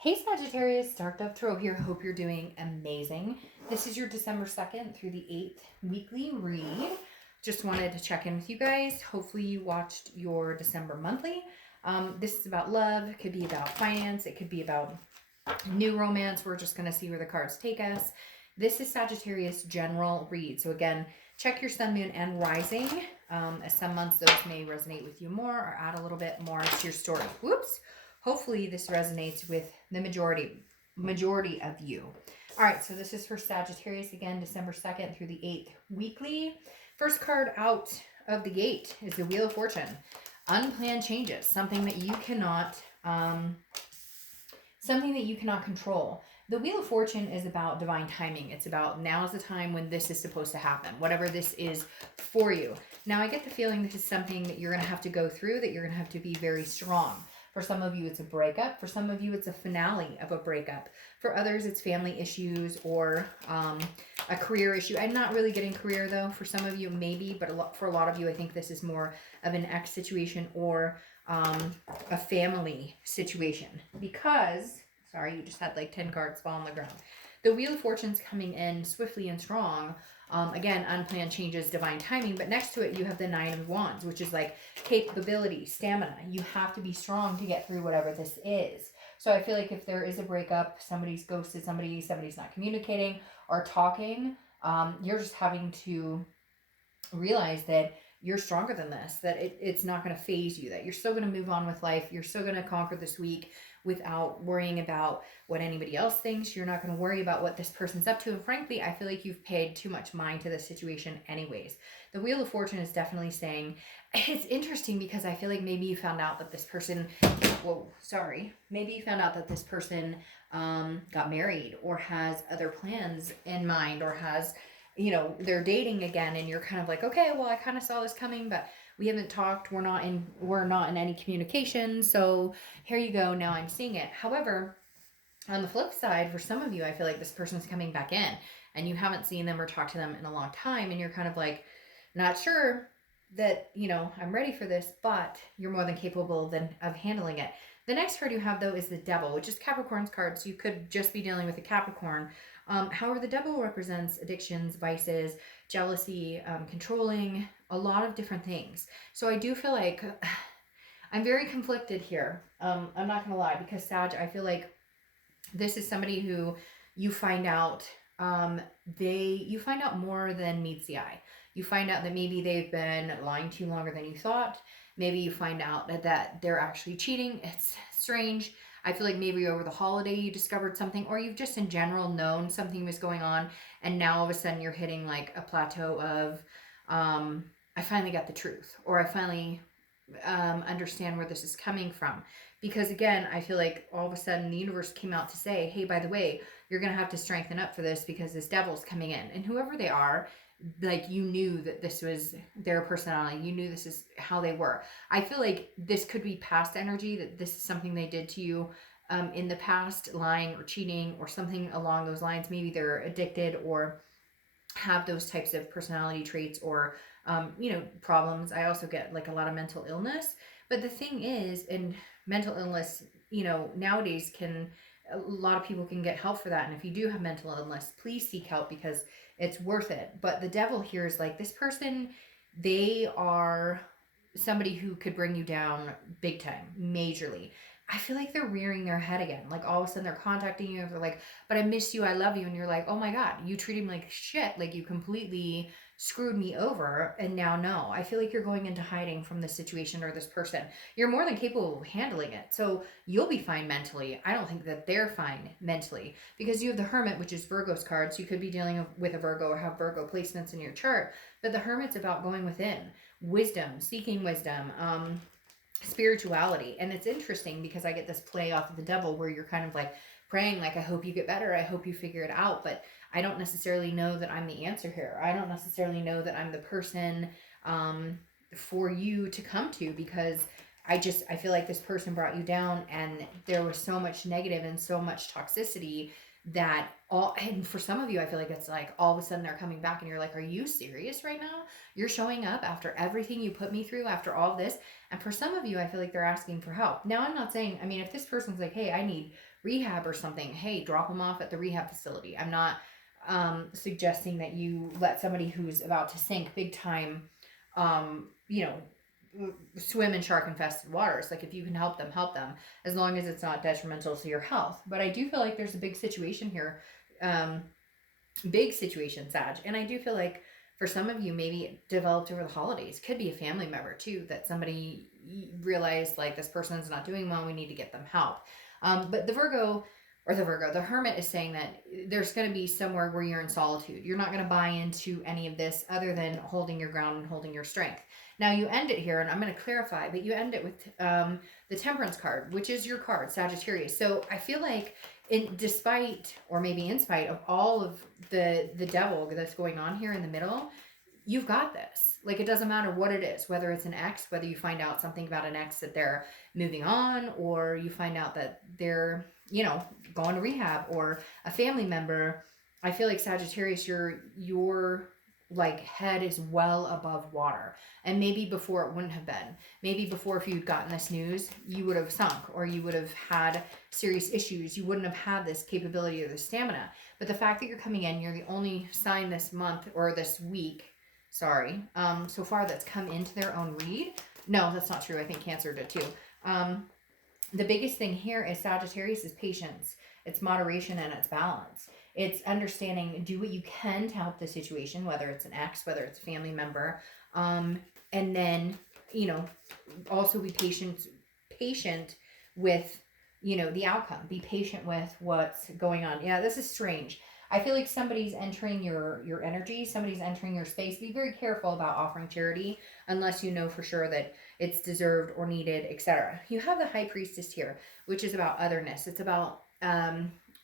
Hey Sagittarius, Dark Dove Tarot here. Hope you're doing amazing. This is your December 2nd through the 8th weekly read. Just wanted to check in with you guys. Hopefully you watched your December monthly. This is about love. It could be about finance. It could be about new romance. We're just going to see where the cards take us. This is Sagittarius general read. So again, check your sun, moon, and rising. As some months those may resonate with you more or add a little bit more to your story. Whoops. Hopefully this resonates with the majority of you. All right, so this is for Sagittarius again, December 2nd through the 8th weekly. First card out of the gate is the Wheel of Fortune. Unplanned changes, something that you cannot control. The Wheel of Fortune is about divine timing. It's about now is the time when this is supposed to happen, whatever this is for you. Now, I get the feeling this is something that you're going to have to go through, that you're going to have to be very strong. For some of you, it's a breakup. For some of you, it's a finale of a breakup. For others, it's family issues or a career issue. I'm not really getting career, though. For some of you, maybe. But for a lot of you, I think this is more of an ex situation or a family situation. Because, sorry, you just had like 10 cards fall on the ground. The Wheel of Fortune's coming in swiftly and strong. Again, unplanned changes, divine timing. But next to it, you have the Nine of Wands, which is like capability, stamina. You have to be strong to get through whatever this is. So I feel like if there is a breakup, somebody's ghosted somebody, somebody's not communicating or talking, you're just having to realize that you're stronger than this, that it's not going to phase you, that you're still going to move on with life. You're still going to conquer this week without worrying about what anybody else thinks. You're not going to worry about what this person's up to. And frankly, I feel like you've paid too much mind to this situation anyways. The Wheel of Fortune is definitely saying, it's interesting because I feel like maybe you found out that this person, maybe you found out that this person got married or has other plans in mind or has, they're dating again and you're kind of like, okay, well, I kind of saw this coming, but we haven't talked. We're not in any communication. So here you go. Now I'm seeing it. However, on the flip side, for some of you, I feel like this person's coming back in and you haven't seen them or talked to them in a long time. And you're kind of like, not sure that, I'm ready for this, but you're more than capable of handling it. The next card you have, though, is the Devil, which is Capricorn's card. So you could just be dealing with a Capricorn. However, the Devil represents addictions, vices, jealousy, controlling, a lot of different things. So I do feel like I'm very conflicted here. I'm not going to lie, because Sag, I feel like this is somebody who you find out you find out more than meets the eye. You find out that maybe they've been lying to you longer than you thought. Maybe you find out that they're actually cheating. It's strange. I feel like maybe over the holiday you discovered something, or you've just in general known something was going on, and now all of a sudden you're hitting like a plateau of, I finally got the truth, or I finally understand where this is coming from. Because again, I feel like all of a sudden the universe came out to say, hey, by the way, you're going to have to strengthen up for this because this devil's coming in. And whoever they are, like, you knew that this was their personality. You knew this is how they were. I feel like this could be past energy, that this is something they did to you in the past, lying or cheating or something along those lines. Maybe they're addicted or have those types of personality traits or problems. I also get like a lot of mental illness. But the thing is, in mental illness, nowadays a lot of people can get help for that. And if you do have mental illness, please seek help because it's worth it. But the Devil here is like, this person, they are somebody who could bring you down big time, majorly. I feel like they're rearing their head again. Like all of a sudden they're contacting you and they're like, but I miss you, I love you. And you're like, oh my God, you treated me like shit. Like you completely screwed me over. And now, no, I feel like you're going into hiding from this situation or this person. You're more than capable of handling it. So you'll be fine mentally. I don't think that they're fine mentally because you have the Hermit, which is Virgo's card. So you could be dealing with a Virgo or have Virgo placements in your chart. But the Hermit's about going within, wisdom, seeking wisdom, spirituality. And it's interesting because I get this play off of the Devil where you're kind of like praying, like, I hope you get better, I hope you figure it out. But I don't necessarily know that I'm the answer here. I don't necessarily know that I'm the person for you to come to, because I feel like this person brought you down and there was so much negative and so much toxicity that and for some of you, I feel like it's like all of a sudden they're coming back and you're like, are you serious right now? You're showing up after everything you put me through, after all of this. And for some of you, I feel like they're asking for help. Now, I'm not saying, if this person's like, hey, I need rehab or something, hey, drop them off at the rehab facility. I'm not suggesting that you let somebody who's about to sink big time, you know, swim in shark infested waters. Like, if you can help them, as long as it's not detrimental to your health. But I do feel like there's a big situation here, um, big situation, Sag. And I do feel like for some of you, maybe it developed over the holidays. Could be a family member too, that somebody realized like this person's not doing well, we need to get them help. But the Hermit is saying that there's going to be somewhere where you're in solitude. You're not going to buy into any of this other than holding your ground and holding your strength. Now you end it here, and I'm going to clarify, but you end it with the Temperance card, which is your card, Sagittarius. So I feel like, despite, or maybe in spite of all of the devil that's going on here in the middle, you've got this. Like, it doesn't matter what it is, whether it's an ex, whether you find out something about an ex that they're moving on, or you find out that they're, you know, going to rehab, or a family member. I feel like, Sagittarius, your like head is well above water. And maybe before it wouldn't have been. Maybe before, if you'd gotten this news, you would have sunk, or you would have had serious issues. You wouldn't have had this capability or the stamina. But the fact that you're coming in, you're the only sign this month, or this week, sorry, so far that's come into their own read. No, that's not true. I think Cancer did too. The biggest thing here is Sagittarius is patience. It's moderation and it's balance. It's understanding, do what you can to help the situation, whether it's an ex, whether it's a family member. And then, you know, also be patient with, you know, the outcome. Be patient with what's going on. Yeah, this is strange. I feel like somebody's entering your energy. Somebody's entering your space. Be very careful about offering charity unless you know for sure that it's deserved or needed, etc. You have the High Priestess here, which is about otherness. It's about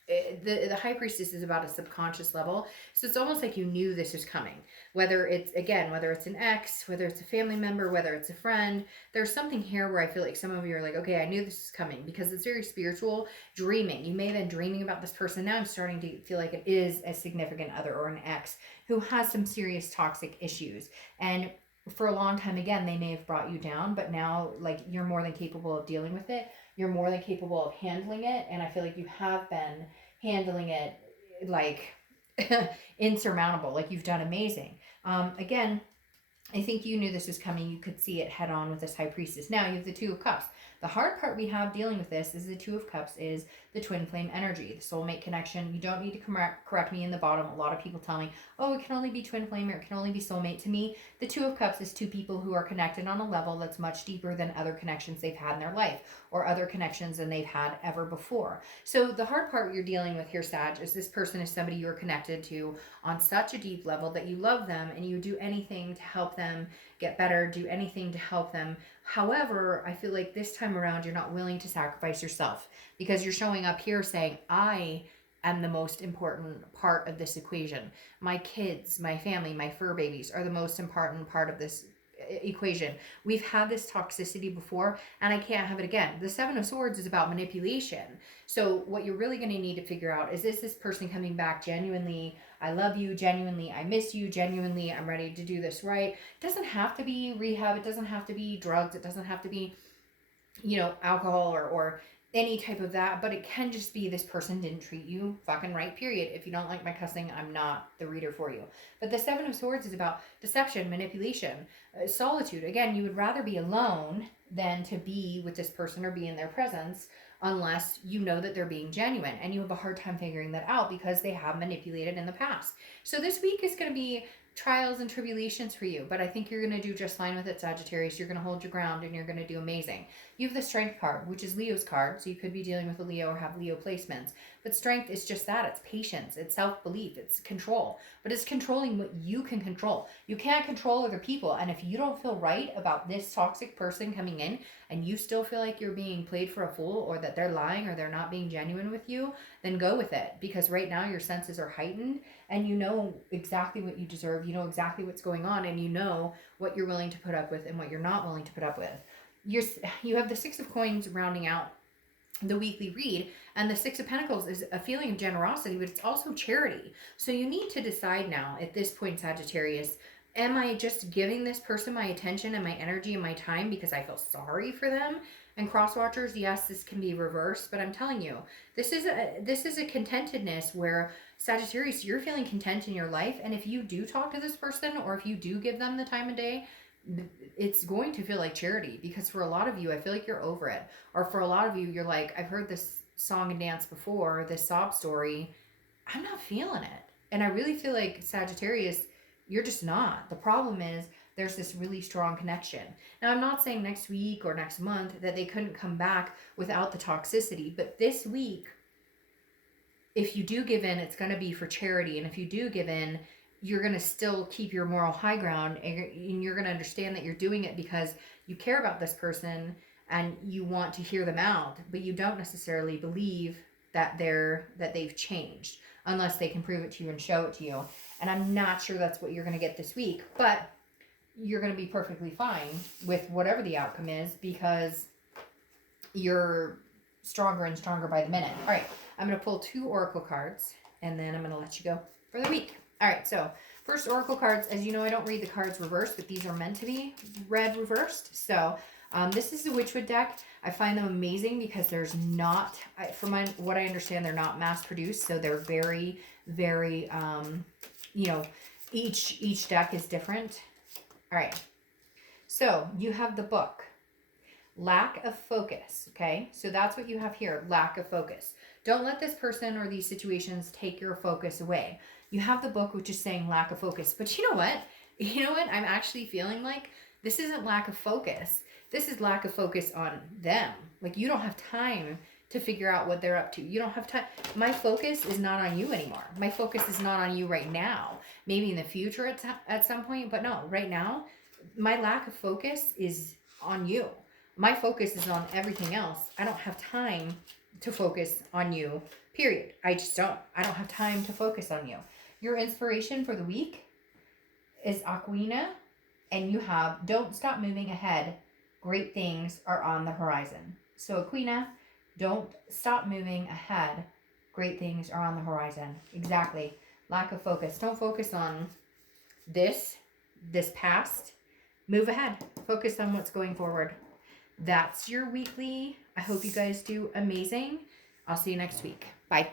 the High Priestess is about a subconscious level. So it's almost like you knew this was coming. Whether it's an ex, whether it's a family member, whether it's a friend, there's something here where I feel like some of you are like, okay, I knew this was coming, because it's very spiritual. Dreaming. You may have been dreaming about this person. Now I'm starting to feel like it is a significant other or an ex who has some serious toxic issues. And for a long time, again, they may have brought you down, but now, like, you're more than capable of dealing with it. You're more than capable of handling it. And I feel like you have been handling it like insurmountable. Like, you've done amazing. Again, I think you knew this was coming. You could see it head on with this High Priestess. Now you have the Two of Cups. The hard part we have dealing with this is the Two of Cups is the twin flame energy, the soulmate connection. You don't need to correct me in the bottom. A lot of people tell me, oh, it can only be twin flame, or it can only be soulmate. To me, the Two of Cups is two people who are connected on a level that's much deeper than other connections they've had in their life, or other connections than they've had ever before. So the hard part you're dealing with here, Sag, is this person is somebody you're connected to on such a deep level that you love them and you do anything to help them get better, do anything to help them. However, I feel like this time around, you're not willing to sacrifice yourself, because you're showing up here saying, I am the most important part of this equation. My kids, my family, my fur babies are the most important part of this equation. We've had this toxicity before, and I can't have it again. The Seven of Swords is about manipulation. So what you're really going to need to figure out is this person coming back genuinely, I love you, genuinely, I miss you, genuinely, I'm ready to do this right. It doesn't have to be rehab. It doesn't have to be drugs. It doesn't have to be, you know, alcohol or any type of that, but it can just be this person didn't treat you fucking right, period. If you don't like my cussing, I'm not the reader for you. But the Seven of Swords is about deception, manipulation, solitude. Again, you would rather be alone than to be with this person or be in their presence, unless you know that they're being genuine, and you have a hard time figuring that out because they have manipulated in the past. So this week is going to be trials and tribulations for you, but I think you're going to do just fine with it, Sagittarius. You're going to hold your ground and you're going to do amazing. You have the Strength card, which is Leo's card, so you could be dealing with a Leo or have Leo placements. But strength is just that. It's patience, it's self-belief, it's control. But it's controlling what you can control. You can't control other people, and if you don't feel right about this toxic person coming in and you still feel like you're being played for a fool, or that they're lying, or they're not being genuine with you, then go with it. Because right now your senses are heightened and you know exactly what you deserve. You know exactly what's going on, and you know what you're willing to put up with and what you're not willing to put up with. You have the Six of Coins rounding out the weekly read, and the Six of Pentacles is a feeling of generosity, but it's also charity. So you need to decide now at this point, Sagittarius, am I just giving this person my attention and my energy and my time because I feel sorry for them? And cross watchers, yes, this can be reversed, but I'm telling you, this is a contentedness where Sagittarius, you're feeling content in your life, and if you do talk to this person or if you do give them the time of day, it's going to feel like charity, because for a lot of you, I feel like you're over it. Or for a lot of you, you're like, I've heard this song and dance before, this sob story. I'm not feeling it. And I really feel like Sagittarius, you're just not. The problem is there's this really strong connection. Now, I'm not saying next week or next month that they couldn't come back without the toxicity, but this week, if you do give in, it's going to be for charity. And if you do give in, you're going to still keep your moral high ground, and you're going to understand that you're doing it because you care about this person and you want to hear them out, but you don't necessarily believe that they've changed unless they can prove it to you and show it to you. And I'm not sure that's what you're going to get this week, but you're going to be perfectly fine with whatever the outcome is, because you're stronger and stronger by the minute. All right, I'm going to pull 2 oracle cards, and then I'm going to let you go for the week. All right, so first oracle cards. As you know, I don't read the cards reversed, but these are meant to be read reversed. So this is the Witchwood deck. I find them amazing because there's not, from what I understand, they're not mass produced. So they're very, very, you know, each deck is different. All right, so you have the book, lack of focus, okay? So that's what you have here, lack of focus. Don't let this person or these situations take your focus away. You have the book, which is saying lack of focus. But you know what? You know what? I'm actually feeling like this isn't lack of focus. This is lack of focus on them. Like, you don't have time to figure out what they're up to. You don't have time. My focus is not on you anymore. My focus is not on you right now. Maybe in the future at some point, but no, right now, my lack of focus is on you. My focus is on everything else. I don't have time to focus on you, period. I just don't. I don't have time to focus on you. Your inspiration for the week is Aquina, and you have don't stop moving ahead. Great things are on the horizon. So Aquina, don't stop moving ahead. Great things are on the horizon. Exactly. Lack of focus. Don't focus on this past. Move ahead. Focus on what's going forward. That's your weekly. I hope you guys do amazing. I'll see you next week. Bye.